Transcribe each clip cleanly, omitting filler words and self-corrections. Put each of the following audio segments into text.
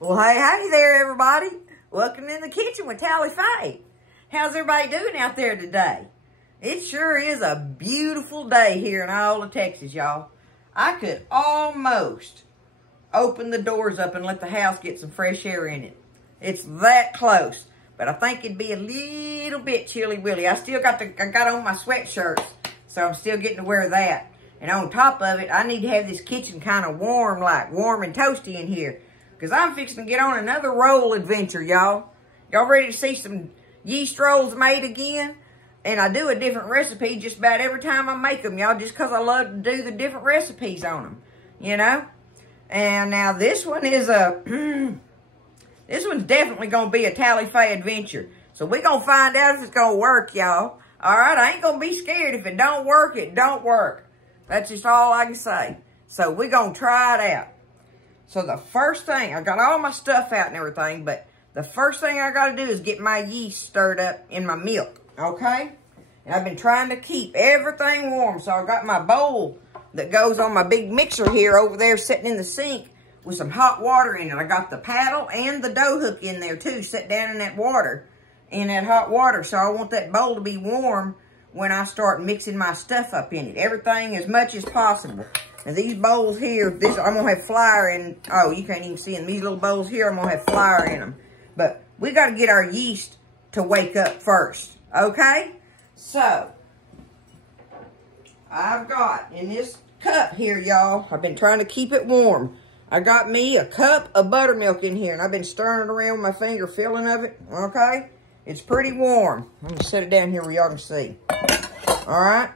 Well, hey there, everybody. Welcome in the kitchen with Tally Faye. How's everybody doing out there today? It sure is a beautiful day here in Iola, Texas, y'all. I could almost open the doors up and let the house get some fresh air in it. It's that close, but I think it'd be a little bit chilly-willy. I got on my sweatshirts, so I'm still getting to wear that. And on top of it, I need to have this kitchen kind of warm and toasty in here. Because I'm fixing to get on another roll adventure, y'all. Y'all ready to see some yeast rolls made again? And I do a different recipe just about every time I make them, y'all. Just because I love to do the different recipes on them. You know? And now this one is this one's definitely going to be a Tally Faye adventure. So we're going to find out if it's going to work, y'all. Alright? I ain't going to be scared. If it don't work, it don't work. That's just all I can say. So we're going to try it out. So the first thing, I got all my stuff out and everything, but the first thing I got to do is get my yeast stirred up in my milk, okay? And I've been trying to keep everything warm, so I got my bowl that goes on my big mixer here over there sitting in the sink with some hot water in it. I got the paddle and the dough hook in there too, set down in that water, in that hot water. So I want that bowl to be warm when I start mixing my stuff up in it. Everything as much as possible. Now these bowls here, I'm going to have flour in, oh, you can't even see them. These little bowls here, I'm going to have flour in them. But we got to get our yeast to wake up first, okay? So, I've got in this cup here, y'all, I've been trying to keep it warm. I got me a cup of buttermilk in here, and I've been stirring it around with my finger, filling of it, okay? It's pretty warm. I'm going to set it down here where y'all can see. All right?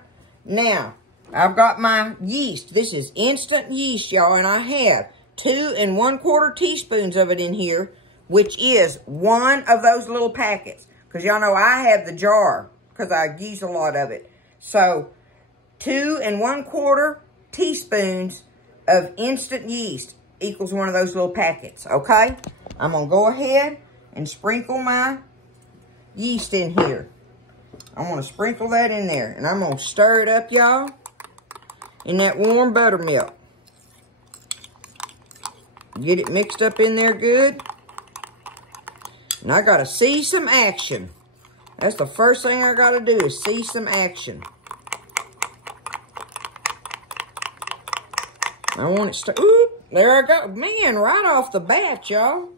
Now, I've got my yeast. This is instant yeast, y'all, and I have 2 1/4 teaspoons of it in here, which is one of those little packets. Because y'all know I have the jar, because I use a lot of it. So, 2 1/4 teaspoons of instant yeast equals one of those little packets, okay? I'm going to go ahead and sprinkle my yeast in here. I'm going to sprinkle that in there, and I'm going to stir it up, y'all, in that warm buttermilk. Get it mixed up in there good. And I got to see some action. That's the first thing I got to do is see some action. I want it oop, there I go. Man, right off the bat, y'all.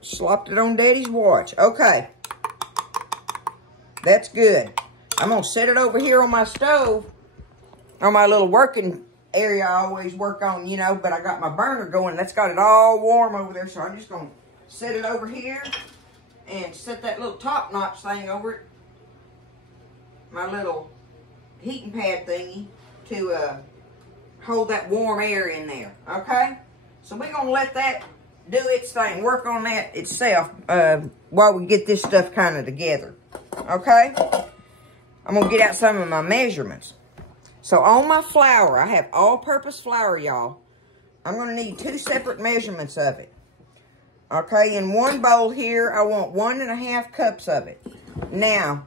Slopped it on Daddy's watch. Okay. That's good. I'm going to set it over here on my stove, on my little working area I always work on, you know, but I got my burner going. That's got it all warm over there, so I'm just going to set it over here and set that little top notch thing over it, my little heating pad thingy, to hold that warm air in there, okay? So we're going to let that do its thing, work on that itself while we get this stuff kind of together, okay? I'm going to get out some of my measurements. So on my flour, I have all-purpose flour, y'all. I'm going to need 2 separate measurements of it. Okay, in one bowl here, I want 1 1/2 cups of it. Now,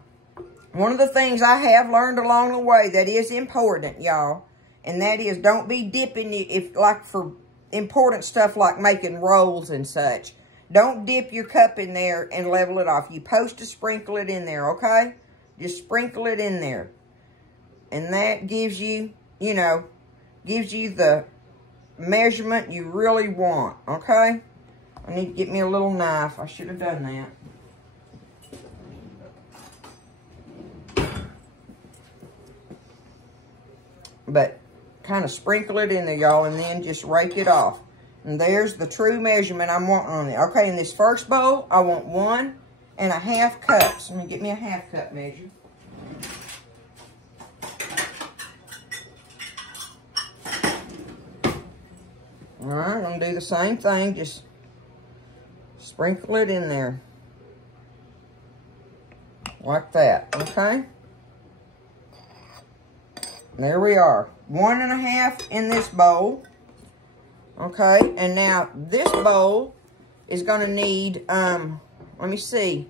one of the things I have learned along the way that is important, y'all, and that is don't be dipping it, like for important stuff like making rolls and such. Don't dip your cup in there and level it off. You're supposed to sprinkle it in there, okay? Just sprinkle it in there. And that gives you, you know, gives you the measurement you really want, okay? I need to get me a little knife. I should have done that. But kind of sprinkle it in there, y'all, and then just rake it off. And there's the true measurement I'm wanting on it. Okay, in this first bowl, I want 1 1/2 cups. Let me get me a 1/2 cup measure. All right, I'm going to do the same thing. Just sprinkle it in there. Like that, okay? There we are. 1 1/2 in this bowl. Okay, and now this bowl is going to need, let me see.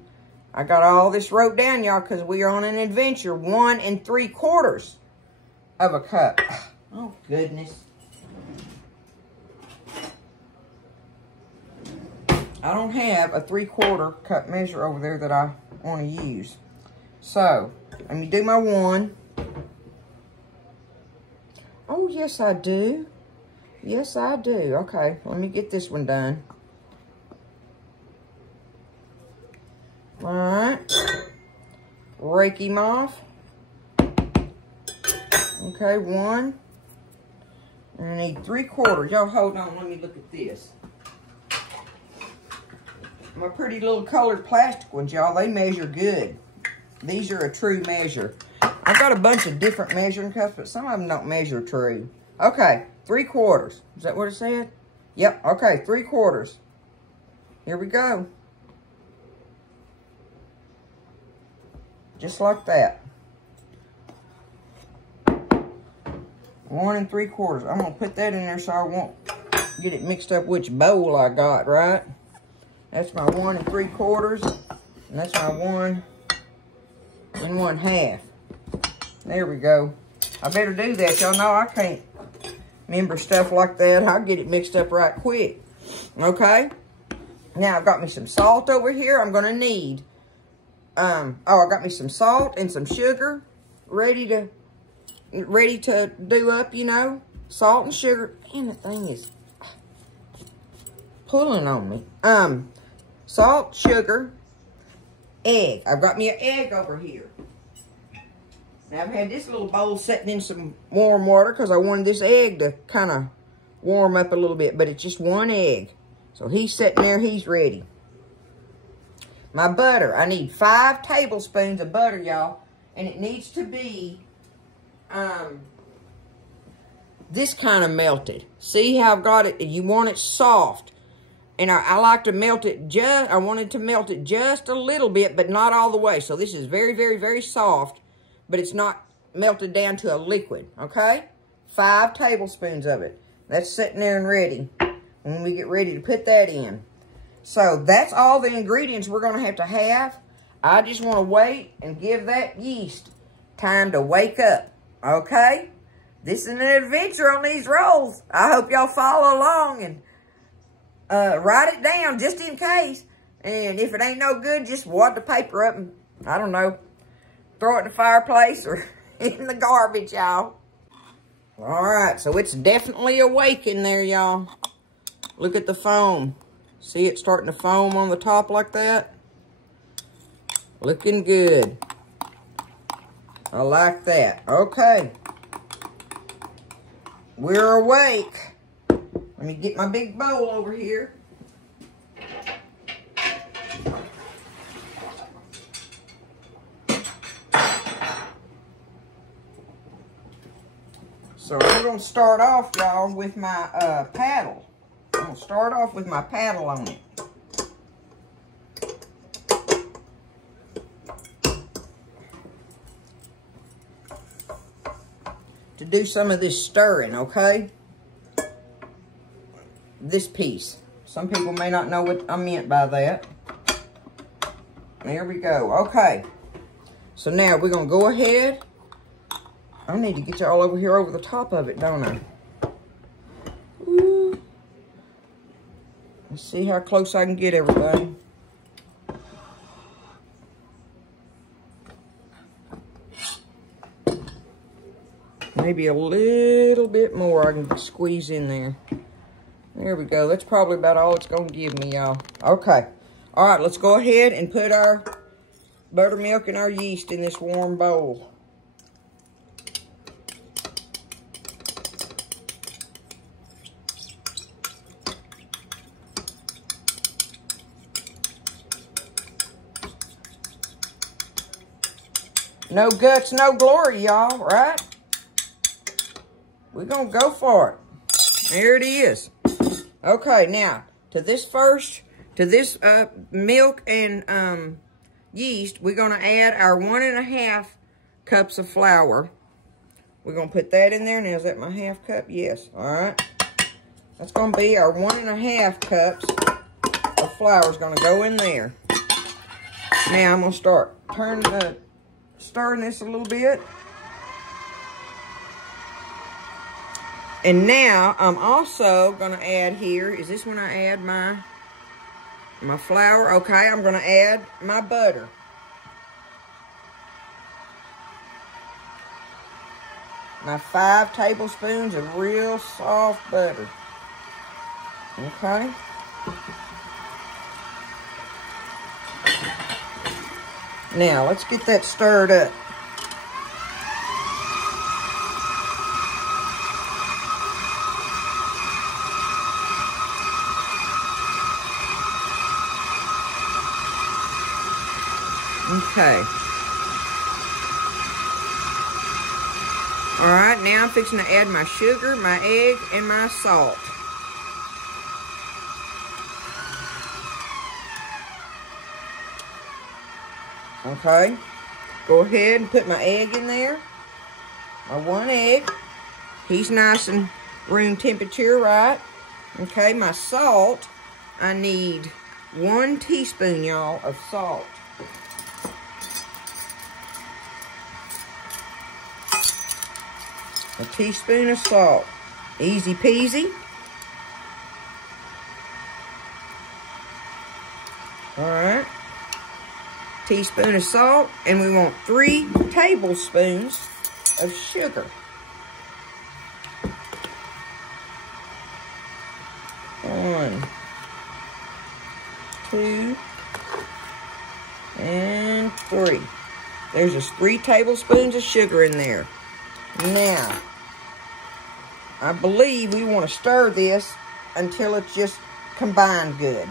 I got all this wrote down, y'all, because we are on an adventure. 1 3/4 of a cup. Oh, goodness. I don't have a 3/4 cup measure over there that I want to use. So, let me do my 1. Oh, yes, I do. Yes, I do. Okay, let me get this one done. All right. Rake him off. Okay, 1. And I need 3/4. Y'all hold on, let me look at this. My pretty little colored plastic ones, y'all, they measure good. These are a true measure. I've got a bunch of different measuring cups, but some of them don't measure true. Okay, 3/4. Is that what it said? Yep, okay, 3/4. Here we go. Just like that. 1 3/4. I'm gonna put that in there so I won't get it mixed up which bowl I got, right? That's my 1 3/4, and that's my 1 1/2. There we go. I better do that. Y'all know I can't remember stuff like that. I'll get it mixed up right quick. Okay? Now I've got me some salt over here. I'm gonna need, I got me some salt and some sugar ready to do up, you know. Salt and sugar. Man, that thing is pulling on me. Salt, sugar, egg. I've got me an egg over here. Now, I've had this little bowl sitting in some warm water because I wanted this egg to kind of warm up a little bit, but it's just 1 egg. So he's sitting there, he's ready. My butter. I need 5 tablespoons of butter, y'all, and it needs to be this kind of melted. See how I've got it? You want it soft. And I like to melt it I wanted to melt it just a little bit, but not all the way. So this is very, very, very soft, but it's not melted down to a liquid, okay? 5 tablespoons of it. That's sitting there and ready when we get ready to put that in. So that's all the ingredients we're going to have. I just want to wait and give that yeast time to wake up, okay? This is an adventure on these rolls. I hope y'all follow along and write it down just in case. And if it ain't no good, just wad the paper up and, I don't know, throw it in the fireplace or in the garbage, y'all. All right, so it's definitely awake in there, y'all. Look at the foam. See it starting to foam on the top like that? Looking good. I like that. Okay. We're awake. Let me get my big bowl over here. So we're going to start off, y'all, with my paddle. I'm going to start off with my paddle on it. To do some of this stirring, okay? This piece. Some people may not know what I meant by that. There we go. Okay. So now we're going to go ahead. I need to get y'all over here over the top of it, don't I? Ooh. Let's see how close I can get everything. Maybe a little bit more I can squeeze in there. There we go. That's probably about all it's going to give me, y'all. Okay. All right, let's go ahead and put our buttermilk and our yeast in this warm bowl. No guts, no glory, y'all, right? We're going to go for it. There it is. Okay, now, to this milk and yeast, we're going to add our 1 1/2 cups of flour. We're going to put that in there. Now, is that my 1/2 cup? Yes. All right. That's going to be our 1 1/2 cups of flour is going to go in there. Now, I'm going to start stirring this a little bit. And now, I'm also going to add here, is this when I add my my flour. Okay, I'm going to add my butter. My 5 tablespoons of real soft butter. Okay. Now, let's get that stirred up. Okay. All right, now I'm fixing to add my sugar, my egg, and my salt. Okay. Go ahead and put my egg in there. My 1 egg. He's nice and room temperature, right? Okay, my salt. I need 1 teaspoon, y'all, of salt. A teaspoon of salt. Easy peasy. Alright. Teaspoon of salt. And we want 3 tablespoons of sugar. 1, 2, and 3. There's just 3 tablespoons of sugar in there. Now, I believe we want to stir this until it's just combined good.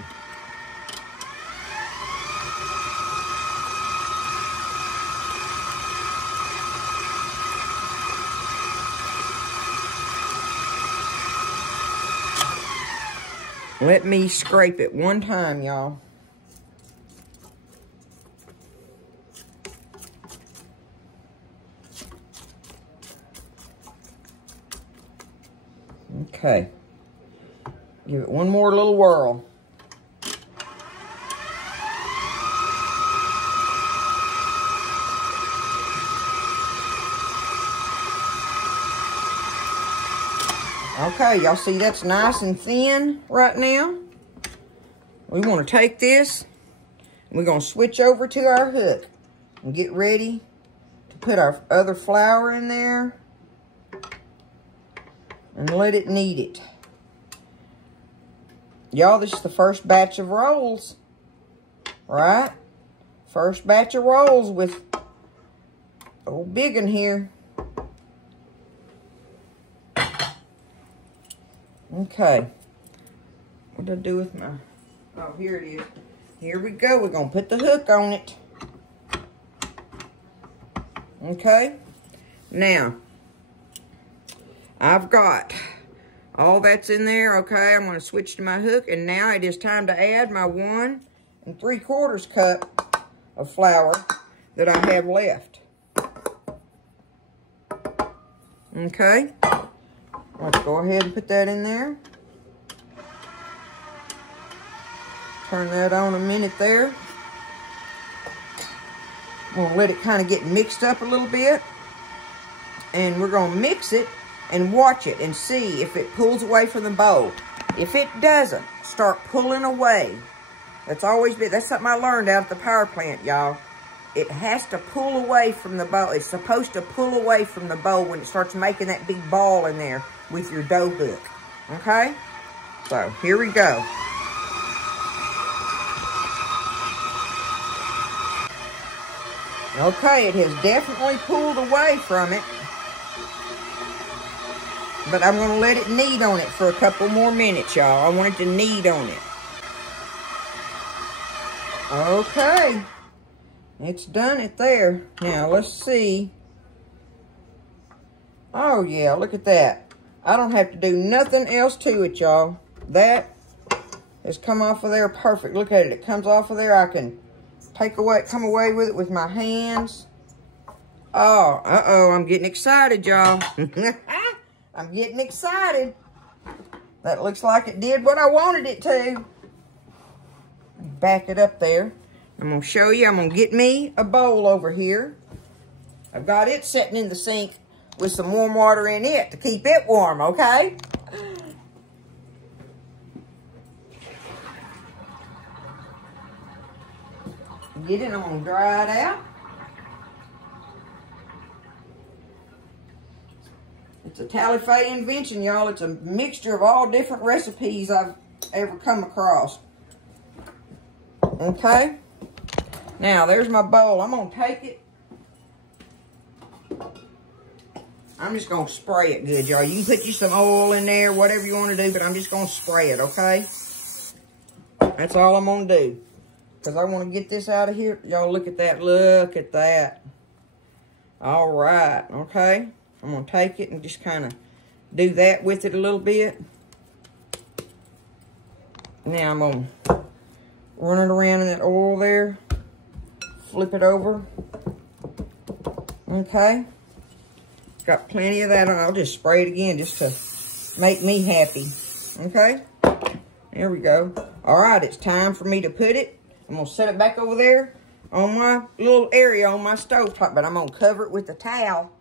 Let me scrape it one time, y'all. Okay. Give it one more little whirl. Okay, y'all see that's nice and thin right now. We want to take this, and we're going to switch over to our hook and get ready to put our other flour in there and let it knead it. Y'all, this is the first batch of rolls, right? First batch of rolls with old biggin here. Okay. What did I do with my... Oh, here it is. Here we go. We're going to put the hook on it. Okay. Now, I've got all that's in there. Okay, I'm going to switch to my hook. And now it is time to add my 1 3/4 cup of flour that I have left. Okay. Let's go ahead and put that in there. Turn that on a minute there. We'll let it kind of get mixed up a little bit. And we're going to mix it and watch it and see if it pulls away from the bowl. If it doesn't, start pulling away. That's something I learned out at the power plant, y'all. It has to pull away from the bowl. It's supposed to pull away from the bowl when it starts making that big ball in there with your dough hook. Okay? So, here we go. Okay, it has definitely pulled away from it. But I'm going to let it knead on it for a couple more minutes, y'all. I want it to knead on it. Okay. It's done it there. Now, let's see. Oh, yeah, look at that. I don't have to do nothing else to it, y'all. That has come off of there perfect. Look at it. It comes off of there. I can come away with it with my hands. Oh, uh-oh. I'm getting excited, y'all. I'm getting excited. That looks like it did what I wanted it to. Back it up there. I'm going to show you. I'm going to get me a bowl over here. I've got it sitting in the sink with some warm water in it to keep it warm, okay? get it. I'm gonna dry it out. It's a Tally Faye invention, y'all. It's a mixture of all different recipes I've ever come across. Okay. Now, there's my bowl. I'm going to take it. I'm just going to spray it good, y'all. You can put you some oil in there, whatever you want to do, but I'm just going to spray it, okay? That's all I'm going to do. Because I want to get this out of here. Y'all, look at that. Look at that. All right, okay? I'm going to take it and just kind of do that with it a little bit. Now I'm going to run it around in that oil there. Flip it over. Okay. Got plenty of that on. I'll just spray it again just to make me happy. Okay. There we go. All right, it's time for me to put it. I'm going to set it back over there on my little area on my stove top, but I'm going to cover it with a towel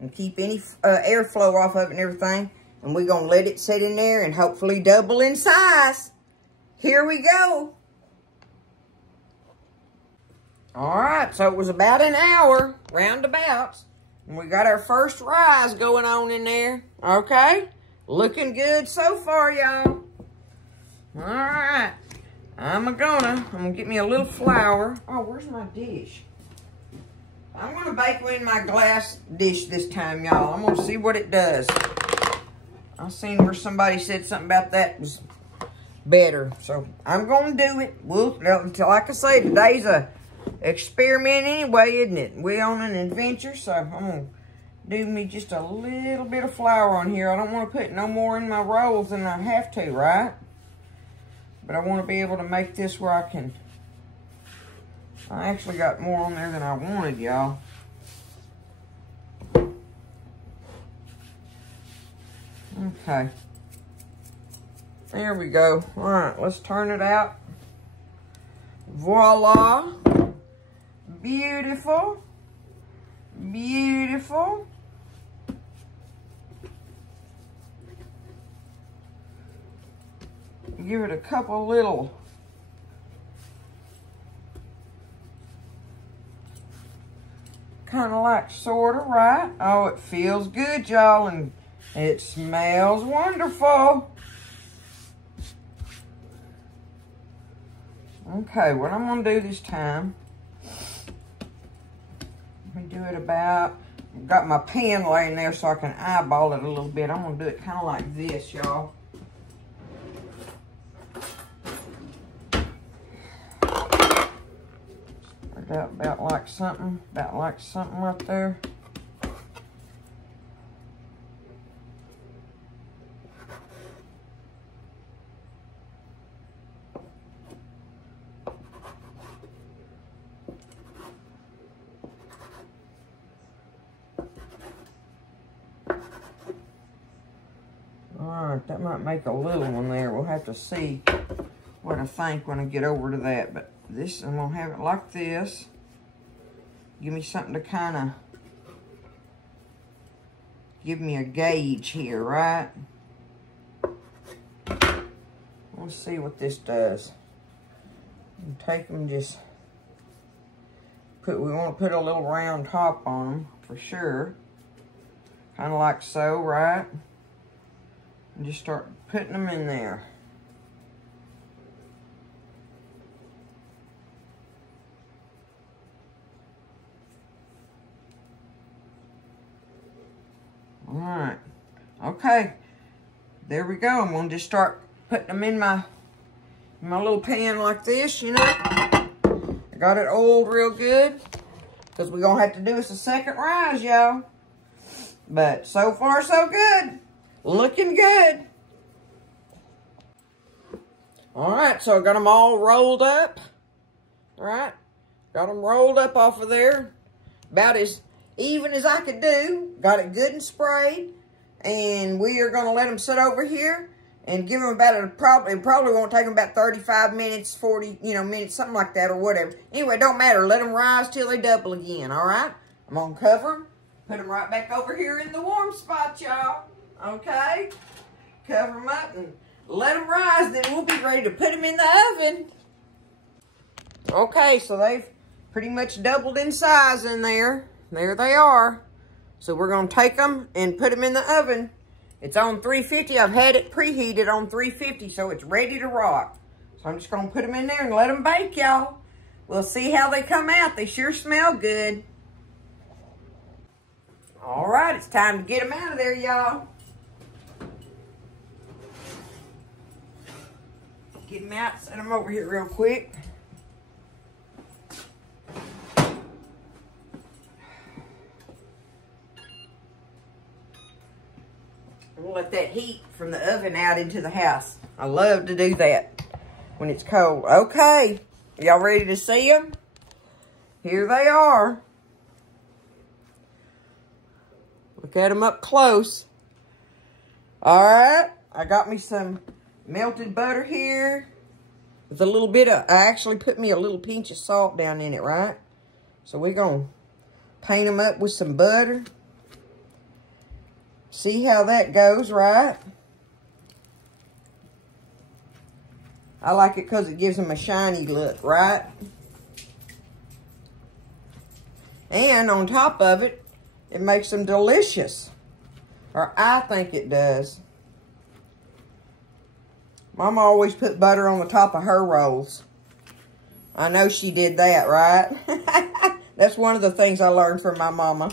and keep any airflow off of it and everything. And we're going to let it sit in there and hopefully double in size. Here we go. All right, so it was about an hour, roundabouts. And we got our first rise going on in there. Okay? Looking good so far, y'all. All right. I'm gonna get me a little flour. Oh, where's my dish? I'm going to bake in my glass dish this time, y'all. I'm going to see what it does. I seen where somebody said something about that was better. So, I'm going to do it. Like I say, today's a experiment anyway, isn't it? We on an adventure, so I'm going to do me just a little bit of flour on here. I don't want to put no more in my rolls than I have to, right? But I want to be able to make this where I can... I actually got more on there than I wanted, y'all. Okay. There we go. All right, let's turn it out. Voila. Beautiful. Beautiful. Give it a couple little... kind of like sort of, right? Oh, it feels good, y'all, and it smells wonderful. Okay, what I'm going to do this time, let me do it about, I've got my pen laying there so I can eyeball it a little bit. I'm going to do it kind of like this, y'all. About like something right there. Alright, that might make a little one there. We'll have to see what I think when I get over to that. But this, I'm going to have it like this. Give me something to kind of give me a gauge here, right? Let's see what this does. And take them, just put, we want to put a little round top on them for sure. Kind of like so, right? And just start putting them in there. All right. Okay. There we go. I'm going to just start putting them in my little pan like this, you know. I got it oiled real good because we're going to have to do us a second rise, y'all. But so far, so good. Looking good. All right. So I got them all rolled up. All right. Got them rolled up off of there. About as even as I could do. Got it good and sprayed. And we are going to let them sit over here and give them about it probably won't take them about 35 minutes, 40, minutes, something like that or whatever. Anyway, don't matter. Let them rise till they double again, all right? I'm going to cover them. Put them right back over here in the warm spot, y'all. Okay? Cover them up and let them rise. Then we'll be ready to put them in the oven. Okay, so they've pretty much doubled in size in there. There they are. So we're going to take them and put them in the oven. It's on 350. I've had it preheated on 350, so it's ready to rock. So I'm just going to put them in there and let them bake, y'all. We'll see how they come out. They sure smell good. All right, it's time to get them out of there, y'all. Get them out, set them over here real quick. We'll let that heat from the oven out into the house. I love to do that when it's cold. Okay, y'all ready to see them? Here they are. Look at them up close. All right, I got me some melted butter here with a little bit of, I actually put me a little pinch of salt down in it, right? So we're going to paint them up with some butter. See how that goes, right? I like it because it gives them a shiny look, right? And on top of it, it makes them delicious. Or I think it does. Mama always put butter on the top of her rolls. I know she did that, right? That's one of the things I learned from my mama,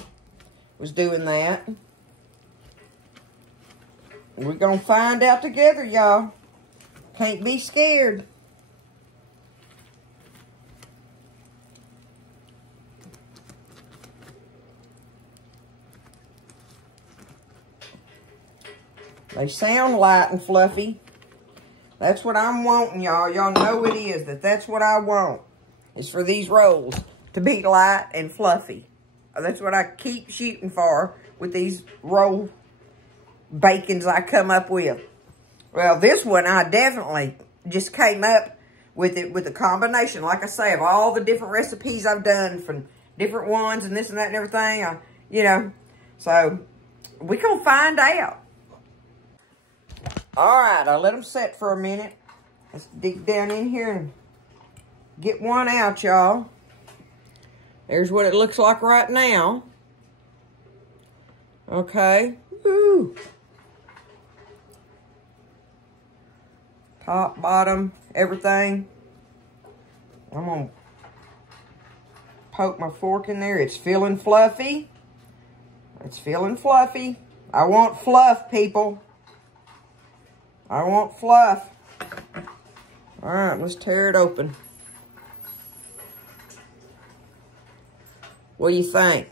was doing that. We're going to find out together, y'all. Can't be scared. They sound light and fluffy. That's what I'm wanting, y'all. Y'all know it is. That's what I want. Is for these rolls to be light and fluffy. That's what I keep shooting for with these roll bacons I come up with. Well, this one I definitely just came up with it with a combination, like I say, of all the different recipes I've done from different ones and this and that and everything. You know, so we're going to find out. All right, I let them set for a minute. Let's dig down in here and get one out, y'all. There's what it looks like right now. Okay. Woo. Top, bottom, everything. I'm going to poke my fork in there. It's feeling fluffy. It's feeling fluffy. I want fluff, people. I want fluff. All right, let's tear it open. What do you think?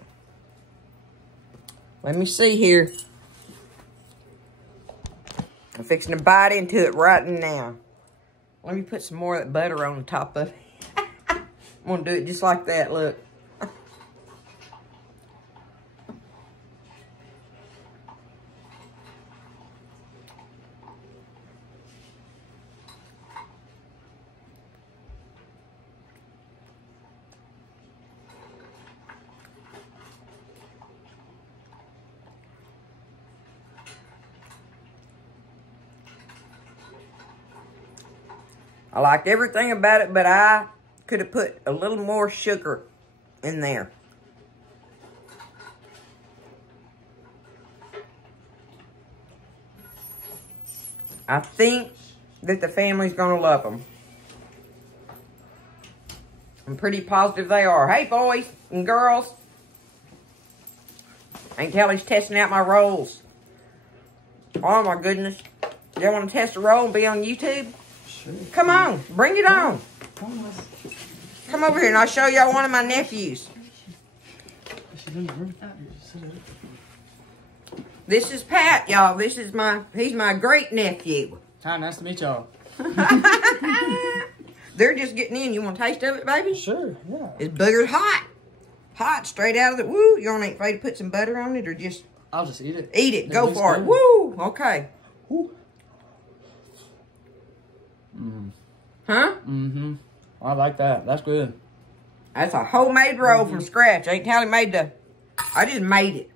Let me see here. I'm fixing to bite into it right now. Let me put some more of that butter on the top of it. I'm going to do it just like that, look. I like everything about it, but I could have put a little more sugar in there. I think that the family's going to love them. I'm pretty positive they are. Hey, boys and girls. Aunt Tally's testing out my rolls. Oh, my goodness. Y'all want to test a roll and be on YouTube? Sure. Come on. Bring it on. Come over here and I'll show y'all one of my nephews. This is Pat, y'all. This is he's my great nephew. Hi, nice to meet y'all. They're just getting in. You want a taste of it, baby? Sure, yeah. It's boogered hot. Hot, straight out of the, woo. You ain't afraid to put some butter on it or just? I'll just eat it. Eat it. Go for it. Woo. Okay. Woo. Mm. Huh? Mm-hmm. I like that. That's good. That's a homemade roll from scratch. Aunt Tally made I just made it.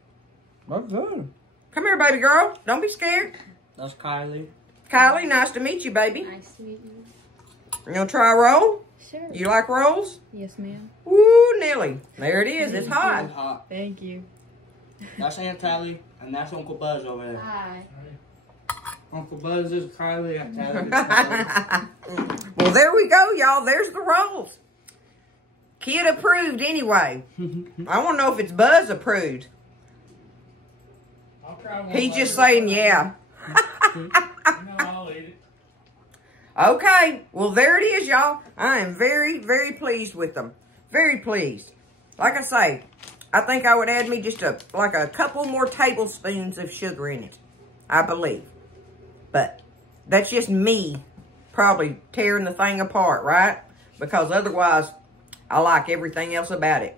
That's good. Come here, baby girl. Don't be scared. That's Kylie. Kylie, nice to meet you, baby. Nice to meet you. You gonna try a roll? Sure. You like rolls? Yes, ma'am. Woo, Nelly. There it is. It's hot. Hot. Thank you. That's Aunt Tally, and that's Uncle Buzz over there. Hi. Uncle Buzz is Kylie, Aunt Tally is Kylie. Well, there we go, y'all. There's the rolls. Kid approved anyway. I want to know if it's Buzz approved. I'll try one. He's just saying yeah. I'll eat it. Okay, well, there it is, y'all. I am very, very pleased with them. Very pleased. Like I say, I think I would add me just like a couple more tablespoons of sugar in it. I believe. But that's just me probably tearing the thing apart, right? Because otherwise, I like everything else about it.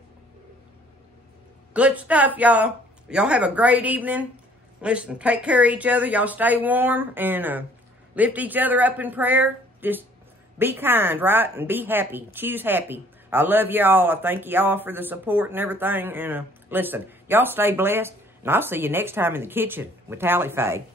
Good stuff, y'all. Y'all have a great evening. Listen, take care of each other. Y'all stay warm and lift each other up in prayer. Just be kind, right? And be happy. Choose happy. I love y'all. I thank y'all for the support and everything. And listen, y'all stay blessed. And I'll see you next time in the kitchen with Tally Faye.